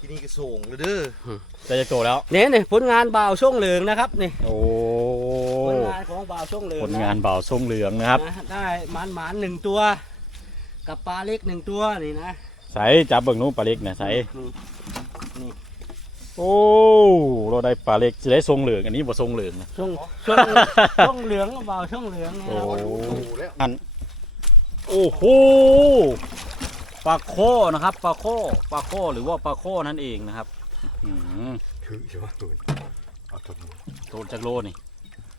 ที่นี่ก็ส่งเลยเด้อได้จะโตแล้ว เนี่ยนี่ผลงานบ่าวช่วงเหลืองนะครับนี่โอ้ผลงานของบ่าวช่วงเหลืองผลนะงานเบาทรงเหลืองนะครับนะได้หมานหมานๆหนึ่งตัว กับปลาเล็กหนึ่งตัวนี่นะใส่จับเบิ่งนู้นปลาเล็กเนี่ยใส่นี่โอ้เราได้ปลาเล็กจะได้ทรงเหลืองอันนี้บ่ทรงเหลืองนะช่วงช่วงช่วงเหลืองบ่าวช่วงเหลืองเนี่ยโอ้ครับดูแล้วอันโอ้โห ปลาโคนะครับปลาโคปลาโคหรือว่าปลาโคนั่นเองนะครับอื้อหือถือใช่ไหมตัวเอาตัวนี้โตจากโลนี่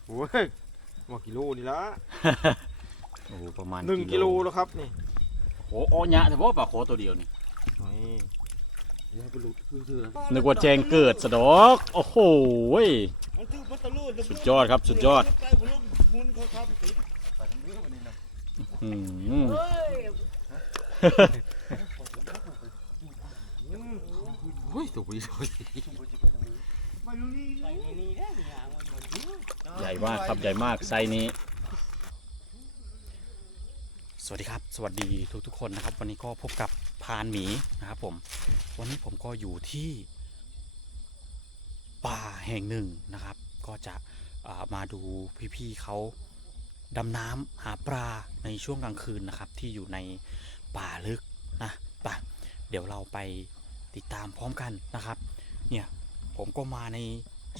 โอ้ยมากิโลนี่ละโอ้โหประมาณหนึ่งกิโลแล้วครับนี่โอ้โหอ้อยะแต่ว่าปลาโคตัวเดียวนี่นี่เดี๋ยวไปหลุดคือเสือนึกว่าแจงเกิดสะดอกโอ้โหยสุดยอดครับสุดยอดอืม เฮ้ยตัวนี้ตัวนี้ใหญ่มากครับใหญ่มากไซส์นี้ สวัสดีครับ สวัสดีทุกทุกๆคนนะครับ วันนี้ก็พบกับพานหมีนะครับผม วันนี้ผมก็อยู่ที่ป่าแห่งหนึ่งนะครับ ก็จะอ่ามาดูพี่ๆเขาดำน้ำหาปลาในช่วงกลางคืนนะครับ ที่อยู่ในป่าลึกนะป่ะเดี๋ยวเราไป ติดตามพร้อมกันนะครับ เนี่ยผมก็มาใน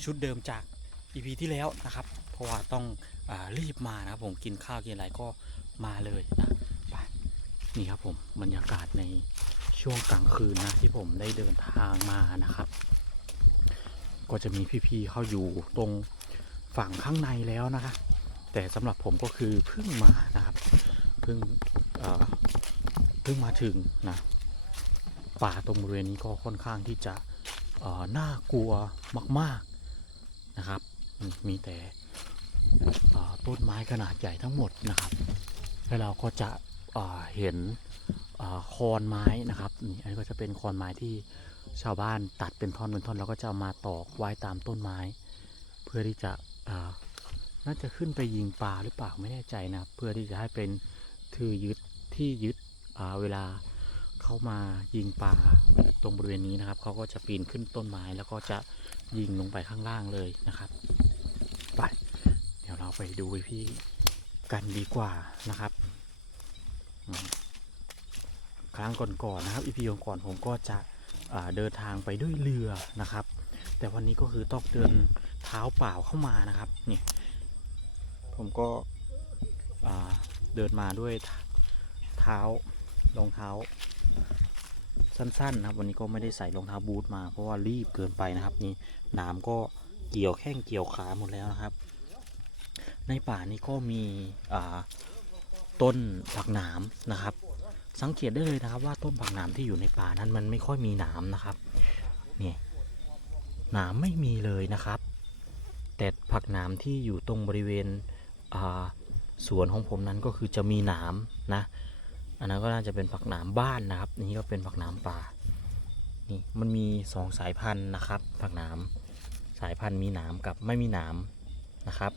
ชุดเดิมจาก EP ที่แล้วนะครับ เพราะว่าต้องอรีบมานะครับผมกินข้าวกินอะไรก็มาเลยนะไปนี่ครับผมบรรยากาศในช่วงกลางคืนนะที่ผมได้เดินทางมานะครับ ก็จะมีพี่ๆเขาอยู่ตรงฝั่งข้างในแล้วนะคะแต่สำหรับผมก็คือเพิ่งมานะครับเพิ่งเพิ่งมาถึงนะ ป่าตรงบริเวณนี้ก็ค่อนข้างที่จะน่ากลัวมาก ๆนะครับมีแต่ต้นไม้ขนาดใหญ่ทั้งหมดนะครับ แล้วเราก็จะเห็นอคอนไม้นะครับนี่อันนี้ก็จะเป็นคอนไม้ที่ชาวบ้านตัดเป็นท่อนเป็นท่อนแล้วก็จะามาตอกไว้ตามต้นไม้ เพื่อที่จะน่าจะขึ้นไปยิงปลาหรือเปล่าไม่แน่ใจนะเพื่อที่จะให้เป็นถือยึดที่ยึดเวลา เขามายิงปลาตรงบริเวณนี้นะครับ เขาก็จะปีนขึ้นต้นไม้แล้วก็จะยิงลงไปข้างล่างเลยนะครับ ไปเดี๋ยวเราไปดูพี่กันดีกว่านะครับ ครั้งก่อนๆนะครับอีพีก่อนผมก็จะเดินทางไปด้วยเรือนะครับ แต่วันนี้ก็คือต้องเดินเท้าเปล่าเข้ามานะครับเนี่ยผมก็เดินมาด้วยเท้ารองเท้า สั้นๆนะครับวันนี้ก็ไม่ได้ใส่รองเท้าบูทมาเพราะว่ารีบเกินไปนะครับ นี่หนามก็เกี่ยวแข้งเกี่ยวขาหมดแล้วนะครับ ในป่านี้ก็มีต้นผักหนามนะครับ สังเกตได้เลยนะครับ ว่าต้นผักหนามที่อยู่ในป่านั้นมันไม่ค่อยมีหนามนะครับนี่หนามไม่มีเลยนะครับ แต่ผักหนามที่อยู่ตรงบริเวณสวนของผมนั้นก็คือจะมีหนามนะ อันนั้นก็น่าจะเป็นผักหนามบ้านนะครับ นี่ก็เป็นผักหนามป่า นี่มันมีสองสายพันธุ์นะครับ ผักหนามสายพันธุ์มีหนามกับไม่มีหนามนะครับ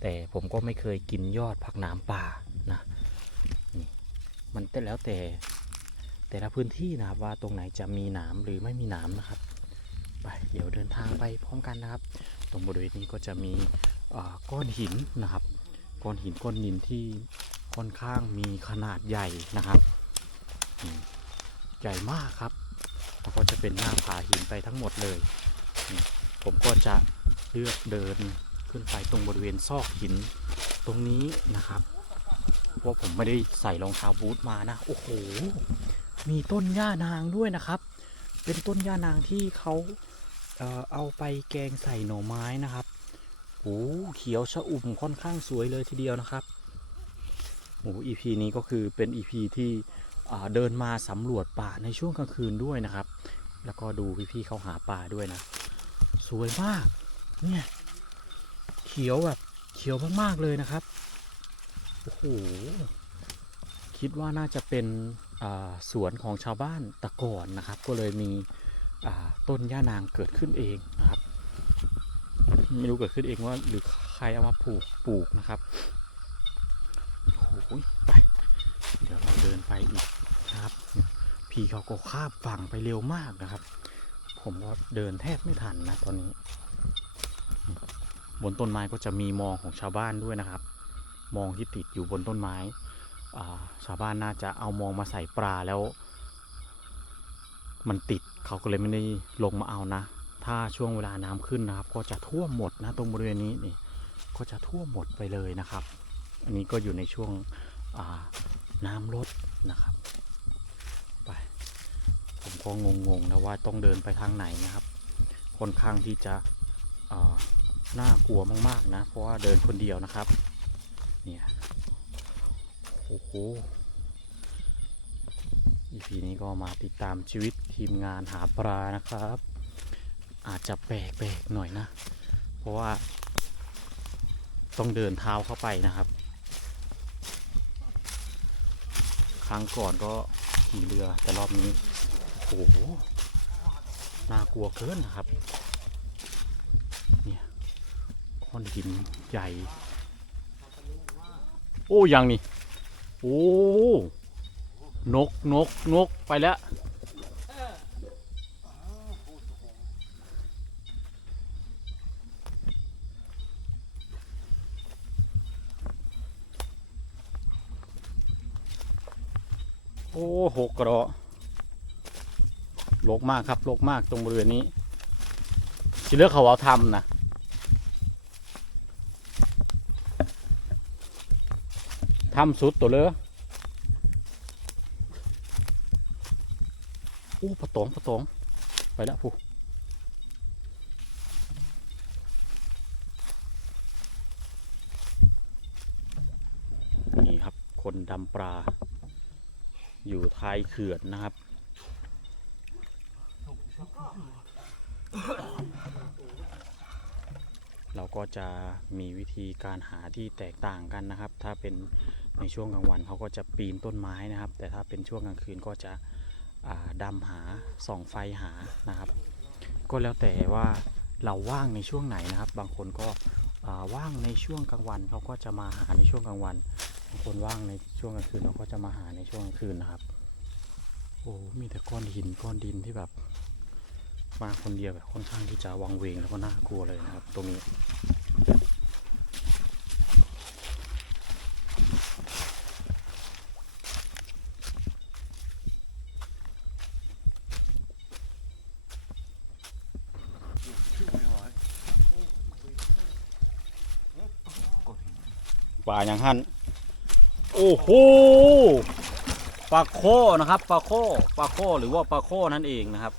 แต่ผมก็ไม่เคยกินยอดผักหนามป่านะนี่มันแต่แล้วแต่แต่ละพื้นที่นะครับว่าตรงไหนจะมีหนามหรือไม่มีหนามนะครับไปเดี๋ยวเดินทางไปพร้อมกันนะครับ ตรงบริเวณนี้ก็จะมีก้อนหินนะครับ ก้อนหินก้อนหินที่ ค่อนข้างมีขนาดใหญ่นะครับใหญ่มากครับแล้วก็จะเป็นหน้าผาหินไปทั้งหมดเลย ผมก็จะเลือกเดินขึ้นไปตรงบริเวณซอกหินตรงนี้นะครับ เพราะผมไม่ได้ใส่รองเท้าบูทมานะ โอ้โห มีต้นหญ้านางด้วยนะครับ เป็นต้นหญ้านางที่เขาเอ่อเอาไปแกงใส่หน่อไม้นะครับโอ้เขียวชะอุ่มค่อนข้างสวยเลยทีเดียวนะครับ โอ้อีพีนี้ก็คือเป็นอีพีที่เดินมาสำรวจป่าในช่วงกลางคืนด้วยนะครับ แล้วก็ดูพี่ๆเขาหาป่าด้วยนะ สวยมาก เนี่ย เขียวแบบเขียวมากๆเลยนะครับ โอ้โห คิดว่าน่าจะเป็นสวนของชาวบ้านตะก่อนนะครับ ก็เลยมีต้นย่านางเกิดขึ้นเองนะครับ ไม่รู้เกิดขึ้นเองว่าหรือใครเอามาปลูกปลูกนะครับ ไปเดี๋ยวเราเดินไปอีกนะครับ พี่เขาก็ข้ามฝั่งไปเร็วมากนะครับ ผมก็เดินแทบไม่ทันนะตอนนี้ บนต้นไม้ก็จะมีมองของชาวบ้านด้วยนะครับ มองที่ติดอยู่บนต้นไม้าชาวบ้านน่าจะเอามองมาใส่ปลาแล้ว มันติดเขาก็เลยไม่ได้ลงมาเอานะ ถ้าช่วงเวลาน้ำขึ้นนะครับ ก็จะท่วมหมดนะตรงบริเวณนี้นี่ก็จะท่วมหมดไปเลยนะครับ อันนี้ก็อยู่ในช่วงน้ำลดนะครับ ไป ผมก็งงๆนะว่าต้องเดินไปทางไหนนะครับ ค่อนข้างที่จะน่ากลัวมากๆนะ เพราะว่าเดินคนเดียวนะครับ เนี่ย โอ้โห EP นี้ก็มาติดตามชีวิตทีมงานหาปลานะครับ อาจจะแปลกๆหน่อยนะ เพราะว่าต้องเดินเท้าเข้าไปนะครับ ครั้งก่อนก็ขี่เรือแต่รอบนี้โอ้โหน่ากลัวเกินนะครับ เนี่ยก้อนหินใหญ่ โอ้ยังนี่ โอ้ นกนกนกไปแล้ว โอ้ หกกระโลกมากครับโลกมากตรงบริเวณนี้จะเลือกเขาเอาทำนะทำสุดตัวเลยโอ้ปะตองปะตองไปแล้วผู้นี่ครับคนดำปลา อยู่ท้ายเขื่อนนะครับ เราก็จะมีวิธีการหาที่แตกต่างกันนะครับ ถ้าเป็นในช่วงกลางวันเขาก็จะปีนต้นไม้นะครับ แต่ถ้าเป็นช่วงกลางคืนก็จะดำหาส่องไฟหานะครับ ก็แล้วแต่ว่าเราว่างในช่วงไหนนะครับ บางคนก็ว่างในช่วงกลางวันเขาก็จะมาหาในช่วงกลางวันบางคนว่างในช่วงกลางคืนเราก็จะมาหาในช่วงกลางคืนนะครับ โอ้มีแต่ก้อนหินก้อนดินที่แบบ มาคนเดียวแบบค่อนข้างที่จะวังเวงแล้วก็น่ากลัวเลยนะครับ ตรงนี้ป่าอย่างหันโอ้โห ปลาโคนะครับปลาโคปลาโคหรือว่าปลาโคนั่นเองนะครับ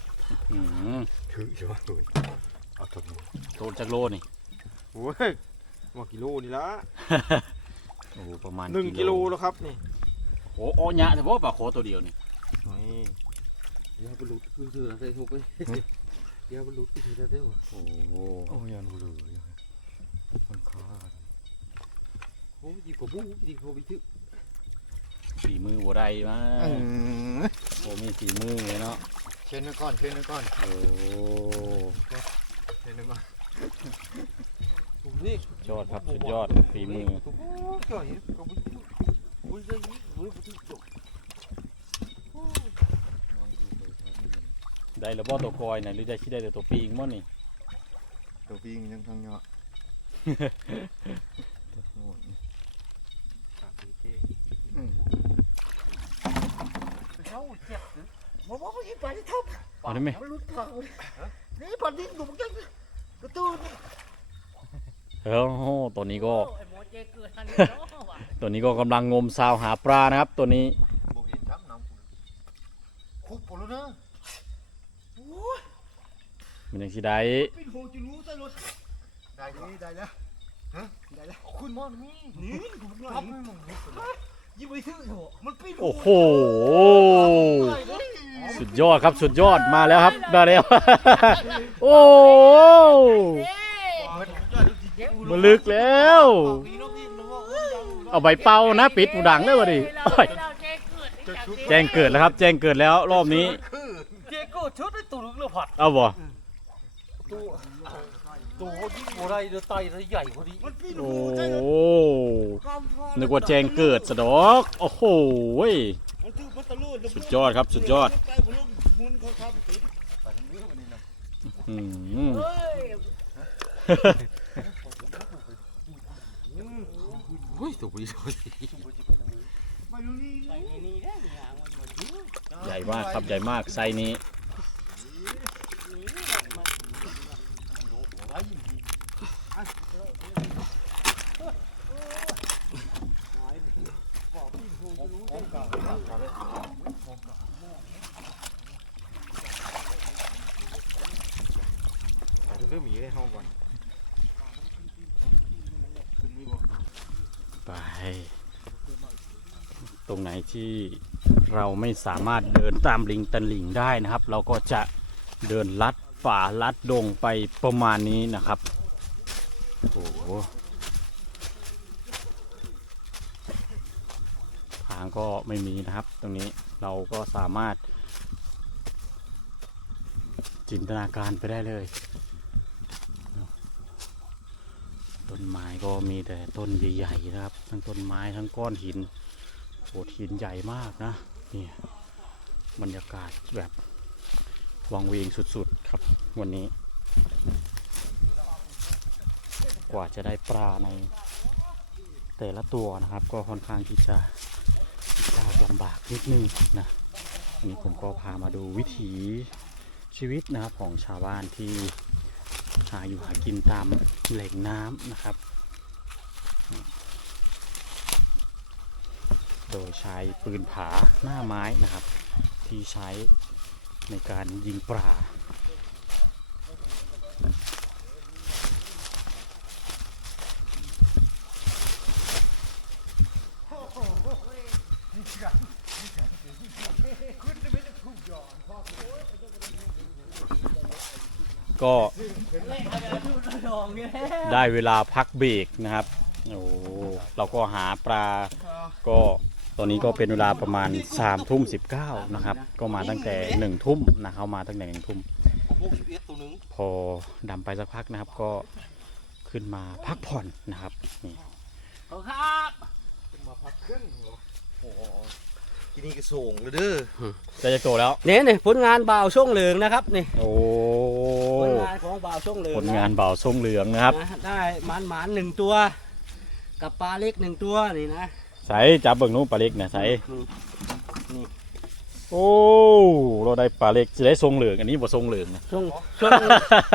อื้อหือถือใช่ไหมถือเอาถมโดนจากโลนี่ โอ้ยว่ากิโลนี่ละโอ้โหประมาณหนึ่งกิโลแล้วครับนี่โอ้โหโอ้ยะแต่ว่าปลาโคตัวเดียวนี่นี่เดี๋ยวไปหลุดคือเธอใส่หุบไปเดี๋ยวไปหลุดคือเธอได้เด้อโอ้โหโอ้ยยันเลยมันคาดโอ้ยดีกว่าบู๊ดีกว่าบิทึก ฝีมือบัวได้มาโอ้มีฝีมือเลยเนาะเช็ดไว้ก่อนเช็ดไว้ก่อนโอ้เช็ดไว้ก่อนผมนี่สุดยอดครับสุดยอดฝีมือโอ้ยจ่อยก็บิทึกโอ้ยได้ยินโอ้ยบิทึกจบได้แล้วบ่ตัวกอยนะหรือได้ที่ได้แต่ตัวปีงมั้งนี่ตัววิ่งยังทั้งเงาะตามดี เจ้าเจ็บบอกว่าไม่ไปที่ทับเอาได้ไหมมันลุดทาเลยนี่พอดิ้นดูมันยังกระตุ้นเออโอ้ตัวนี้ก็ไอ้หมอเจเกิดทันเนาะว่ะตัวนี้ก็กำลังงมซาวหาปลานะครับ ตัวนี้คุกปล้วนะมันยังสิได้ปิดหูจะรู้ใส่รถได้แล้วได้แล้วฮะได้แล้วคุณมอนนี่นี่กูไม่ทับไม่มึง ยิ้มไปซื้อเถอะมันปิดโอ้โห สุดยอดครับสุดยอดมาแล้วครับได้แล้ว โอ้มาลึกแล้ว เอาใบเป่านะปิดหูดังได้ป่ะดิโอ้ยแจ้งเกิดแล้วครับ แจ้งเกิดแล้วรอบนี้ เจโก้ชุดได้ตุลุกเลยผัดเอาบ่ ตัวตัวยิ่งโบไรเดือไตเดือใหญ่พอดีมันปิดโอ้หูใช่ไหมนึกว่าแจ้งเกิดสะดอก โอ้โหยสุดยอดครับ สุดยอดอืมเฮ้ยเฮ้ยตัวนี้ตัวนี้ไปในนี่ได้หางมันหมดอยู่ใหญ่มากครับใหญ่มากไซส์นี้ เริ่มมีได้ห้องก่อนไป ตรงไหนที่เราไม่สามารถเดินตามลิงตันลิงได้นะครับ เราก็จะเดินลัด ป่าลัดดงไปประมาณนี้นะครับโอ้โหทางก็ไม่มีนะครับ ตรงนี้เราก็สามารถ จินตนาการไปได้เลยต้นไม้ก็มีแต่ต้นใหญ่ๆนะครับ ทั้งต้นไม้ทั้งก้อนหินโขดหินใหญ่มากนะเนี่ยบรรยากาศแบบวังเวงสุดๆ วันนี้ กว่าจะได้ปลาใน แต่ละตัวนะครับ ก็ค่อนข้างที่จะยากลำบากนิดนึงนะอันนี้ผมก็พามาดูวิถีชีวิตนะครับของชาวบ้านที่หาอยู่หากินตามแหล่งน้ำนะครับ โดยใช้ปืนผาหน้าไม้นะครับ ที่ใช้ในการยิงปลา ก็ ดองเนี่ย ได้เวลาพักเบรกนะครับโอ้เราก็หาปลาก็ตอนนี้ก็เป็นเวลาประมาณ3ามทุ่มสินะครับ ก็มาตั้งแต่1นึ่ทุ่มนะเขามาตั้งแต่หนึ่งทุ่มพอดำไปสักพักนะครับก็ขึ้นมาพักผ่อนนะครับนี่ครับมาพักขึ้นเหรอโอ้ ที่นี่ก็ส่งเลยเด้อได้จะโตแล้วเนี่ยนี่ผลงานบ่าวช่วงเหลืองนะครับนี่โอ้ผลงานของบ่าวช่วงเหลืองผลงานเบาทรงเหลืองนะครับนะได้หมานหมานๆหนึ่งตัว กับปลาเล็กหนึ่งตัวนี่นะใส่จับเบิ่งนู้นปลาเล็กเนี่ยใส่นี่โอ้เราได้ปลาเล็กจะได้ทรงเหลืองอันนี้บ่ทรงเหลืองนะช่วงช่วง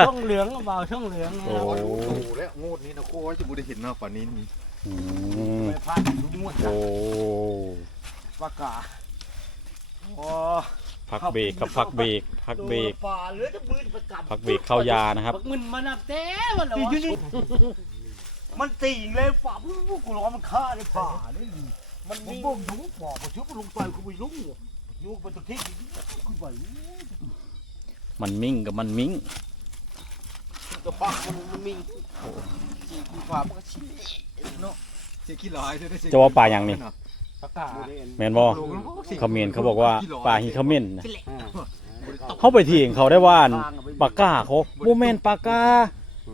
ช่วงเหลืองบ่าวช่วงเหลืองนะโอ้โอ้โหแล้วงวดนี้นะโค้ชจะบุได้เห็นนะป่านนี้นี่อืมไปพาดทุกงวดโอ้ปลากาโอ้พักเบรกครับพักเบรกพักเบรกปลาเหลือจะมือประกับพักเบรกเข้ายานะครับปักมึนมันนับเต้มันเหรอวะมันติ่งเลยฝ่าพวกกูร้องมันฆ่าเลยฝ่าเลยมันมีบ่งถุงฝ่าพอชุบลงไปกูไม่รู้ยูไปตัวที่กูไปมันมิ่งกับมันมิ่งตัวปากมันมันมีจีกูฟ้ามันก็ชี้เนาะเสียขี้ลายด้วยนะเสียจะว่าปลาอย่างนี้ ปลากาแมนบ่เขาเมนเขาบอกว่าปลาฮิคาเมนนะอ่าเขาไปเถียงเขาได้ว่าปลาก้าเขาโมแมนปลากา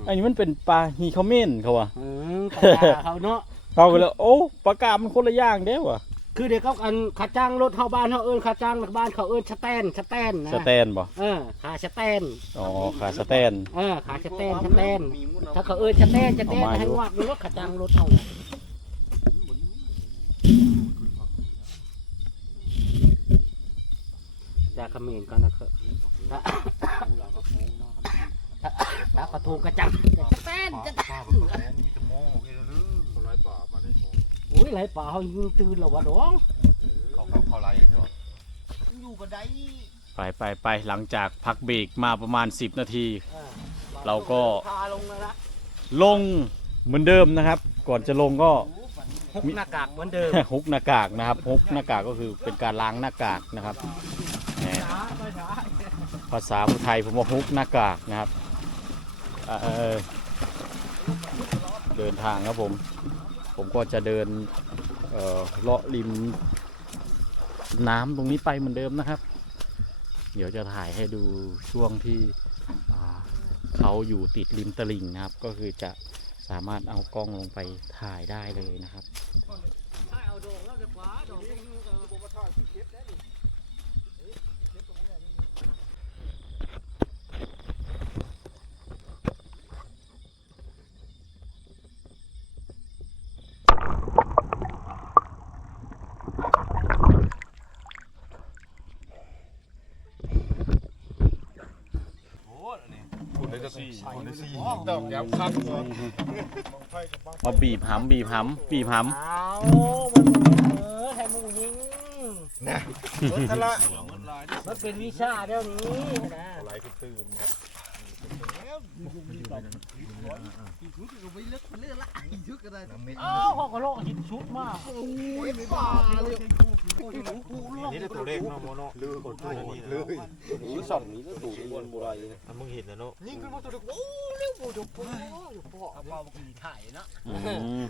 อันนี้มันเป็นปลาฮิคาเมนเขาว่ะอืมปลากาเขาเนาะเขาก็เลยโอ้ปลากามันคนละอย่างเด้ว่ะคือเด็กเขาอันขาจ้างรถเข้าบ้านเขาเอิ้นขาจ้างบ้านเขาเอิ้นสแตนสแตนนะสแตนบ่เออขาสแตนอ๋อขาสแตนเออขาสแตนสแตนถ้าเขาเอิ้นสแตนสแตนเอามาให้อยู่ว่าเป็นรถขาจ้างรถเขาจาก เขมินก่อนนะคือถ้าถ้ากระทูกระจังสแตนจะป้าเป็นแฟนมีแต่โอ้ยเด้อเขาไล่ป่ามาได้โม่โอ้ยไรป่าเขายิงตื่นแล้ววะดองเขาเขาเขาไล่กันก่อยู่กับไดไปไปไปหลังจากพักเบรกมาประมาณ 10 นาที เราก็ลงแล้วลงเหมือนเดิมนะครับ ก่อนจะลงก็ฮุกหน้ากากเหมือนเดิมฮุกหน้ากากนะครับฮุกหน้ากากก็คือเป็นการล้างหน้ากากนะครับแหม ช้าไม่ช้า ภาษาไทยผมว่าฮุกหน้ากากนะครับเเดินทางครับผม ผมก็จะเดินเเลาะริมน้ำตรงนี้ไปเหมือนเดิมนะครับ เดี๋ยวจะถ่ายให้ดูช่วงที่เขาอยู่ติดริมตลิ่งนะครับ ก็คือจะสามารถเอากล้องลงไปถ่ายได้เลยนะครับ เอาดอกแล้วเดี๋ยวขวาดอกนี้เออ คุณ ได้จะสี่คุณได้สี่ดอกยับคัดก่อนมาบีบหำบีบหำบีบหเอามันเออให้มึงยิงรถทะละมันเป็นวิชาเดี๋ยวนี้นะไหลขึ้นตื่น เนี่ยอ้าวเขาก็โลกหินชุดมากนี่ได้ตัวเลขเนาะโมโนลือกดตัวนี้เลยนี่สองนี้ก็ถูกบนบุไรมึงเห็นนะเนาะยิงขึ้นมาตัวเดียวโอ้เร็วโอ้ยพ่อพ่อเอาเบาขี่ถ่ายเนาะำอืม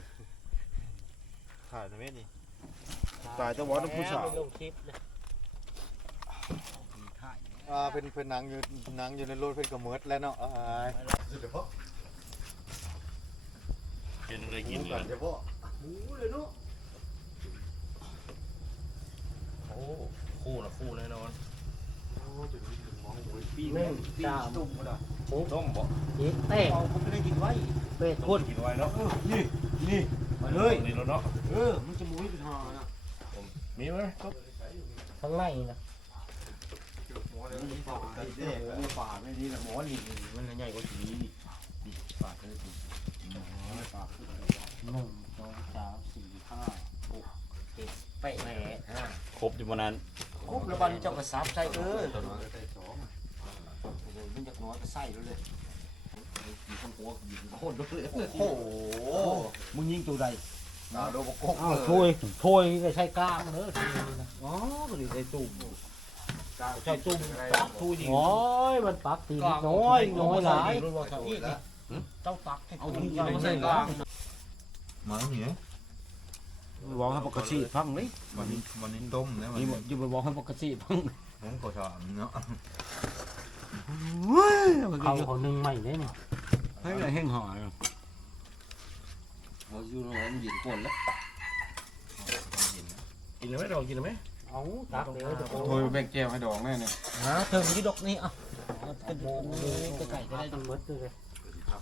ถ่ายนะแม่นี่ตายแต่ว่าน้ำผู้สาวลงคลิปเลย อ่าเป็นเป็นนางอยู่นางอยู่ในรถเป็นกระเมิดแล้วเนาะอ่าเป็นอะไรกินกันเฉพาะโอ้คู่นะคู่แน่นอนหนึ่งสามต้มบ่เจ็ดแปดผมไม่ได้กินไว้เป็ดคนกินไว้เนาะนี่นี่มาเลยนี่แล้วเนาะเออมันจะมุ้ยเป็นหอนะมีไหมข้างในนะ ป่าไม่ดีนะหมอนี่มันใหญ่กว่าสีป่าคือหนึ่งสองสามสี่ห้าหกเจ็ดแปดครบอยู่บนนั้นคุบแล้วบันเจ้ากระซับใส่เออมันจากน้อยก็ใส่แล้วเลยโคตรเลยโอ้โหมึงยิงตัวใดดาวโดบกกอ้าวถ้วยถ้วยนี่ก็ใช้กล้ามเนอะอ๋อมันใช้ตุ่ม ใช้ตุ่มปักถ้วยโอ้ยมันปักตีน้อยน้อยหลายเจ้าตักให้ตุ่มใส่กล้ามมาเนี่ยบอกให้ปกติพังเลยวันนี้วันนี้ต้มนะวันนี่นี้อยู่ไปบอกให้ปกติพังผมขอถามเนาะเขาเขานึ่งใหม่ได้เนี่ยให้อะไรแห้งห่อเราอยู่ตรงนั้นหยินป่นแล้วกินไหมเรากินไหม เอาตักเดี๋ยวจะโอ้โทรแบ่งแก้วให้ดอกแม่เนี่ยฮะถึงที่ดอกนี่อะกระดูกกระไก่ก็ได้ ทั้งหมดเลย